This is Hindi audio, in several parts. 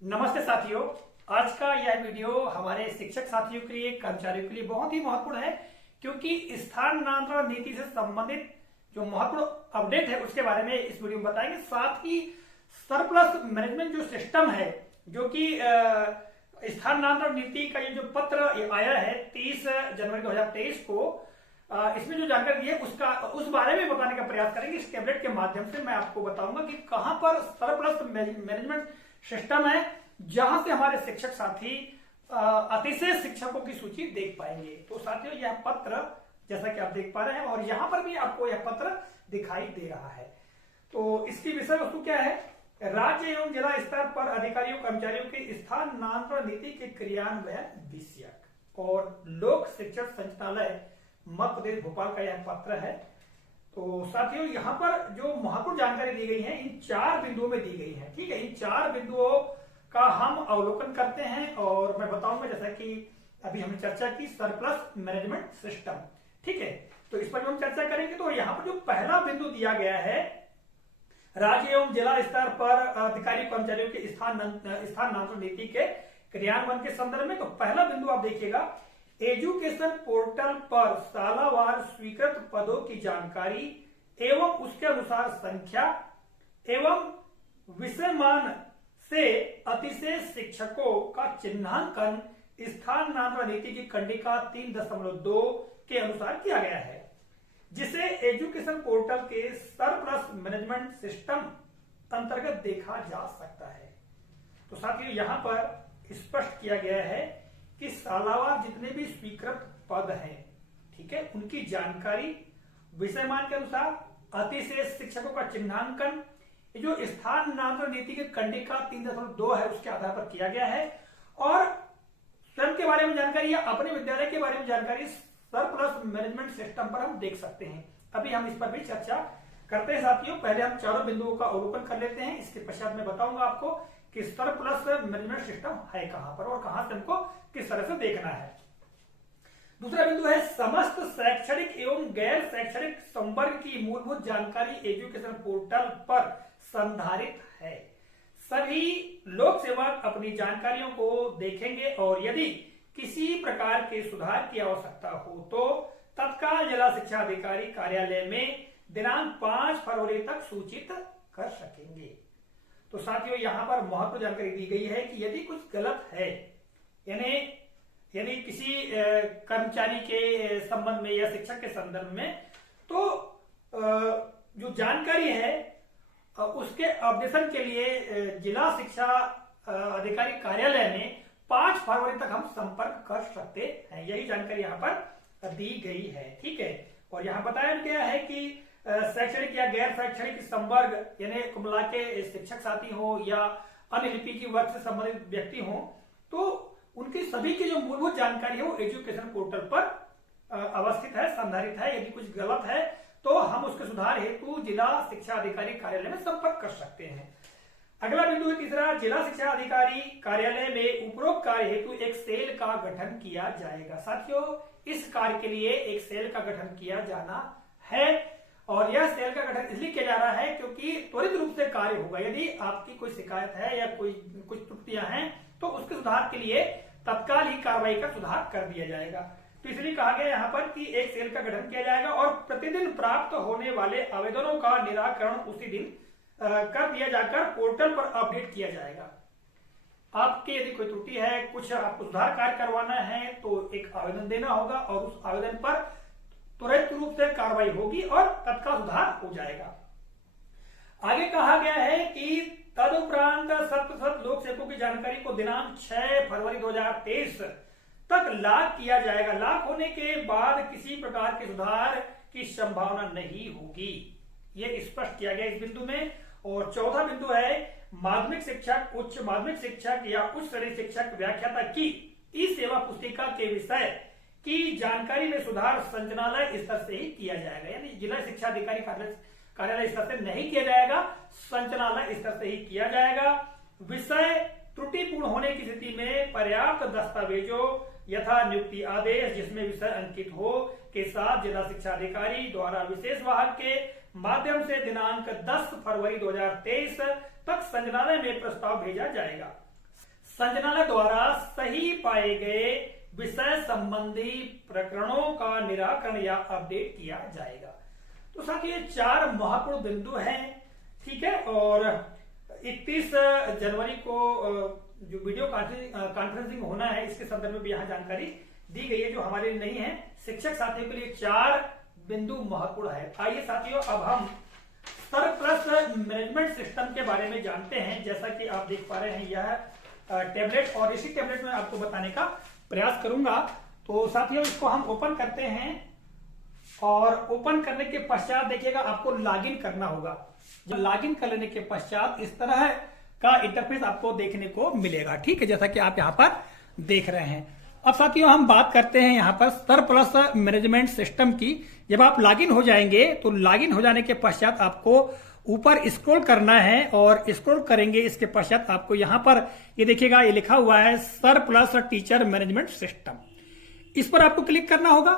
नमस्ते साथियों। आज का यह वीडियो हमारे शिक्षक साथियों के लिए, कर्मचारियों के लिए बहुत ही महत्वपूर्ण है, क्योंकि स्थानांतरण नीति से संबंधित जो महत्वपूर्ण अपडेट है उसके बारे में इस वीडियो में बताएंगे। साथ ही सरप्लस मैनेजमेंट जो सिस्टम है, जो कि स्थानांतरण नीति का ये जो पत्र आया है 30 जनवरी 2023 को, इसमें जो जानकारी दी है उस बारे में बताने का प्रयास करेंगे। इस टैबलेट के माध्यम से मैं आपको बताऊंगा कि कहां पर सरप्लस मैनेजमेंट सिस्टम है, जहां से हमारे शिक्षक साथी अतिशय शिक्षकों की सूची देख पाएंगे। तो साथियों, यह पत्र जैसा कि आप देख पा रहे हैं और यहां पर भी आपको यह पत्र दिखाई दे रहा है। तो इसकी विषय वस्तु क्या है? राज्य एवं जिला स्तर पर अधिकारियों कर्मचारियों के स्थानांतरण नीति के क्रियान्वयन विषयक और लोक शिक्षण संचालय मध्य प्रदेश भोपाल का यह पत्र है। तो साथियों, यहाँ पर जो महत्वपूर्ण जानकारी दी गई है इन 4 बिंदुओं में दी गई है। ठीक है, इन 4 बिंदुओं का हम अवलोकन करते हैं और मैं बताऊंगा, जैसा कि अभी हमने चर्चा की, सरप्लस मैनेजमेंट सिस्टम। ठीक है, तो इस पर हम चर्चा करेंगे। तो यहाँ पर जो पहला बिंदु दिया गया है, राज्य एवं जिला स्तर पर अधिकारी कर्मचारियों के स्थानांतरण नीति के क्रियान्वयन के संदर्भ में, तो पहला बिंदु आप देखिएगा, एजुकेशन पोर्टल पर सालावार स्वीकृत पदों की जानकारी एवं उसके अनुसार संख्या एवं विषयमान से अतिशेष शिक्षकों का चिन्हांकन स्थानांतरण नीति की कंडिका 3.2 के अनुसार किया गया है, जिसे एजुकेशन पोर्टल के सरप्लस मैनेजमेंट सिस्टम अंतर्गत देखा जा सकता है। तो साथियों, यहां पर स्पष्ट किया गया है कि सालावार जितने भी स्वीकृत पद हैं, ठीक है, उनकी जानकारी विषयमान के अनुसार अतिशेष शिक्षकों का चिन्हांकन जो स्थानांतरण नीति के कंडिका 3.2 है उसके आधार पर किया गया है, और स्वयं के बारे में जानकारी या अपने विद्यालय के बारे में जानकारी सरप्लस मैनेजमेंट सिस्टम पर हम देख सकते हैं। अभी हम इस पर भी चर्चा करते हैं साथियों। पहले हम चारों बिंदुओं का अवलोकन कर लेते हैं, इसके पश्चात मैं बताऊंगा आपको कि सरप्लस मैनेजमेंट सिस्टम है कहां पर और कहां से हमको किस तरह से देखना है। दूसरा बिंदु है, समस्त शैक्षणिक एवं गैर शैक्षणिक संवर्ग की मूलभूत जानकारी एजुकेशन पोर्टल पर संधारित है। सभी लोक सेवक अपनी जानकारियों को देखेंगे और यदि किसी प्रकार के सुधार की आवश्यकता हो तो तत्काल जिला शिक्षा अधिकारी कार्यालय में दिनांक 5 फरवरी तक सूचित कर सकेंगे। तो साथियों, यहां पर महत्वपूर्ण जानकारी दी गई है कि यदि कुछ गलत है, यानी किसी कर्मचारी के संबंध में या शिक्षक के संदर्भ में, तो जो जानकारी है उसके अपडेशन के लिए जिला शिक्षा अधिकारी कार्यालय में 5 फरवरी तक हम संपर्क कर सकते हैं। यही जानकारी यहाँ पर दी गई है। ठीक है, और यहाँ बताया गया है कि शैक्षणिक या गैर शैक्षणिक संवर्ग, यानी कुमला के शिक्षक साथी हो या अन्य लिपि की वर्ग से संबंधित व्यक्ति हो, तो उनकी सभी की जो मूलभूत जानकारी है वो एजुकेशन पोर्टल पर अवस्थित है, संधारित है। यदि कुछ गलत है तो हम उसके सुधार हेतु जिला शिक्षा अधिकारी कार्यालय में संपर्क कर सकते हैं। अगला बिंदु है तीसरा, जिला शिक्षा अधिकारी कार्यालय में उपरोक्त कार्य हेतु एक सेल का गठन किया जाएगा। साथियों, इस कार्य के लिए एक सेल का गठन किया जाना है और यह सेल का गठन इसलिए किया जा रहा है क्योंकि त्वरित रूप से कार्य होगा। यदि आपकी कोई शिकायत है या कुछ त्रुटियां हैं तो उसके सुधार के लिए तत्काल ही कार्रवाई का सुधार कर दिया जाएगा। तो इसलिए कहा गया यहाँ पर कि एक सेल का गठन किया जाएगा और प्रतिदिन प्राप्त होने वाले आवेदनों का निराकरण उसी दिन कर दिया जाकर पोर्टल पर अपडेट किया जाएगा। आपके यदि कोई त्रुटि है, कुछ आपको सुधार कार्य करवाना है, तो एक आवेदन देना होगा और उस आवेदन पर त्वरित रूप से कार्रवाई होगी और तत्काल सुधार हो जाएगा। आगे कहा गया है कि तदुपरांत 100% लोक सेवकों की जानकारी को दिनांक 6 फरवरी 2023 तक लॉक किया जाएगा। लॉक होने के बाद किसी प्रकार के सुधार की संभावना नहीं होगी, ये स्पष्ट किया गया इस बिंदु में। और चौथा बिंदु है, माध्यमिक शिक्षक, उच्च माध्यमिक शिक्षक या उच्च स्तरीय शिक्षक व्याख्याता की ई सेवा पुस्तिका के विषय की जानकारी में सुधार संचालनालय स्तर से ही किया जाएगा। यानी जिला शिक्षा अधिकारी कार्यालय स्तर से नहीं किया जाएगा, संचालनालय स्तर से ही किया जाएगा। विषय त्रुटिपूर्ण होने की स्थिति में पर्याप्त दस्तावेजों यथा नियुक्ति आदेश जिसमें विषय अंकित हो के साथ जिला शिक्षा अधिकारी द्वारा विशेष वाहक के माध्यम से दिनांक 10 फरवरी 2023 तक संचालनालय में प्रस्ताव भेजा जाएगा। संचालनालय द्वारा सही पाए गए विषय संबंधी प्रकरणों का निराकरण या अपडेट किया जाएगा। तो साथियों ये 4 महत्वपूर्ण बिंदु हैं, ठीक है। और 31 जनवरी को जो वीडियो कॉन्फ्रेंसिंग होना है इसके संदर्भ में भी यहाँ जानकारी दी गई है, जो हमारे लिए नहीं है, शिक्षक साथियों के लिए 4 बिंदु महत्वपूर्ण है। आइए साथियों अब हम सरप्लस मैनेजमेंट सिस्टम के बारे में जानते हैं। जैसा कि आप देख पा रहे हैं यह टेबलेट, और इसी टेबलेट में आपको बताने का प्रयास करूंगा। तो साथियों इसको हम ओपन करते हैं, और ओपन करने के पश्चात देखिएगा आपको लॉगिन करना होगा। जो लॉगिन कर लेने के पश्चात इस तरह का इंटरफेस आपको देखने को मिलेगा, ठीक है, जैसा कि आप यहाँ पर देख रहे हैं। अब साथियों हम बात करते हैं यहाँ पर सरप्लस मैनेजमेंट सिस्टम की। जब आप लॉगिन हो जाएंगे तो लॉगिन हो जाने के पश्चात आपको ऊपर स्क्रॉल करना है, और स्क्रॉल करेंगे इसके पश्चात आपको यहाँ पर ये देखिएगा ये लिखा हुआ है सरप्लस टीचर मैनेजमेंट सिस्टम। इस पर आपको क्लिक करना होगा,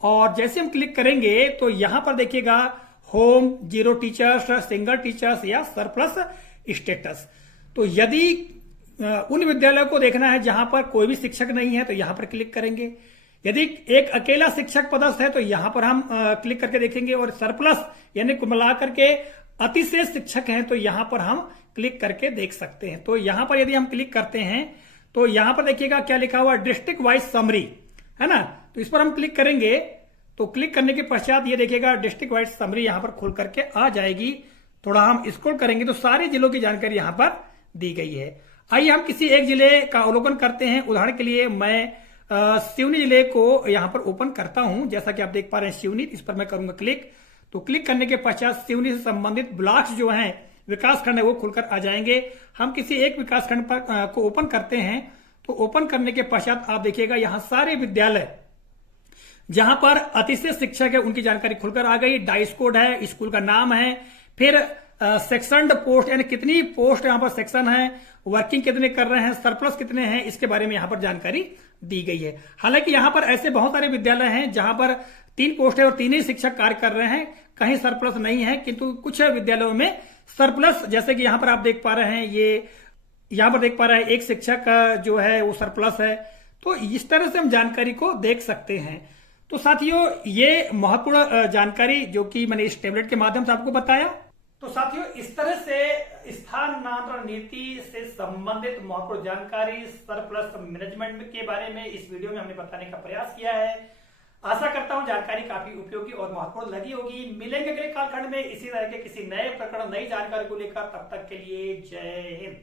और जैसे हम क्लिक करेंगे तो यहाँ पर देखिएगा होम, 0 टीचर्स, सिंगल टीचर्स या सरप्लस स्टेटस। तो यदि उन विद्यालयों को देखना है जहां पर कोई भी शिक्षक नहीं है तो यहां पर क्लिक करेंगे। यदि एक अकेला शिक्षक पदस्थ है तो यहां पर हम क्लिक करके देखेंगे, और सरप्लस यानी कुल मिलाकर के अतिशेष शिक्षक हैं तो यहां पर हम क्लिक करके देख सकते हैं। तो यहां पर यदि हम क्लिक करते हैं तो यहां पर देखिएगा क्या लिखा हुआ, डिस्ट्रिक्ट वाइज समरी, है ना। तो इस पर हम क्लिक करेंगे, तो क्लिक करने के पश्चात ये देखिएगा डिस्ट्रिक्ट वाइज समरी यहां पर खोल करके आ जाएगी। थोड़ा हम स्क्रॉल करेंगे तो सारे जिलों की जानकारी यहां पर दी गई है। आइए हम किसी एक जिले का अवलोकन करते हैं। उदाहरण के लिए मैं सिवनी जिले को यहां पर ओपन करता हूं। जैसा कि आप देख पा रहे हैं सिवनी, इस पर मैं करूंगा क्लिक। तो क्लिक करने के पश्चात सिवनी से संबंधित ब्लॉक्स जो हैं, विकासखंड है, वो खुलकर आ जाएंगे। हम किसी एक विकासखंड पर को ओपन करते हैं, तो ओपन करने के पश्चात आप देखिएगा यहाँ सारे विद्यालय जहां पर अतिशय शिक्षक है उनकी जानकारी खुलकर आ गई। डाइस कोड है, स्कूल का नाम है, फिर सेक्शन पोस्ट यानी कितनी पोस्ट यहाँ पर सेक्शन है, वर्किंग कितने कर रहे हैं, सरप्लस कितने हैं, इसके बारे में यहाँ पर जानकारी दी गई है। हालांकि यहाँ पर ऐसे बहुत सारे विद्यालय हैं जहां पर 3 पोस्ट है और 3 ही शिक्षक कार्य कर रहे हैं, कहीं सरप्लस नहीं है। किंतु कुछ विद्यालयों में सरप्लस, जैसे कि यहाँ पर आप देख पा रहे हैं, ये यहाँ पर देख पा रहे हैं एक शिक्षक जो है वो सरप्लस है। तो इस तरह से हम जानकारी को देख सकते हैं। तो साथियों ये महत्वपूर्ण जानकारी जो कि मैंने इस टेबलेट के माध्यम से आपको बताया। तो साथियों इस तरह से स्थानांतरण नीति से संबंधित महत्वपूर्ण जानकारी सरप्लस मैनेजमेंट के बारे में इस वीडियो में हमने बताने का प्रयास किया है। आशा करता हूं जानकारी काफी उपयोगी और महत्वपूर्ण लगी होगी। मिलेंगे अगले कालखंड में इसी तरह के किसी नए प्रकरण, नई जानकारी को लेकर। तब तक के लिए जय हिंद।